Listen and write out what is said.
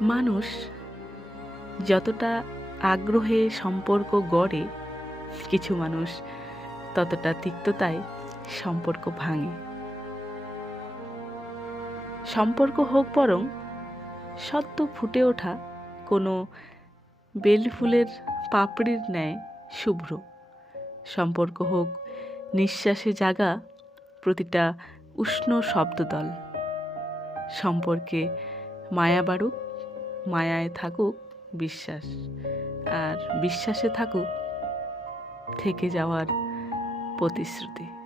মানুষ যতটা আগ্রহে সম্পর্ক গড়ে, কিছু মানুষ ততটা তিক্ততায় সম্পর্ক ভাঙে। সম্পর্ক হোক বরং সদ্য ফুটে ওঠা কোনো বেলফুলের পাপড়ির ন্যায় শুভ্র। সম্পর্ক হোক নিঃশ্বাসে জাগা প্রতিটা উষ্ণ শব্দদল। সম্পর্কে মায়া বাড়ুক, মায়ায় থাকুক বিশ্বাস, আর বিশ্বাসে থাকুক থেকে যাওয়ার প্রতিশ্রুতি।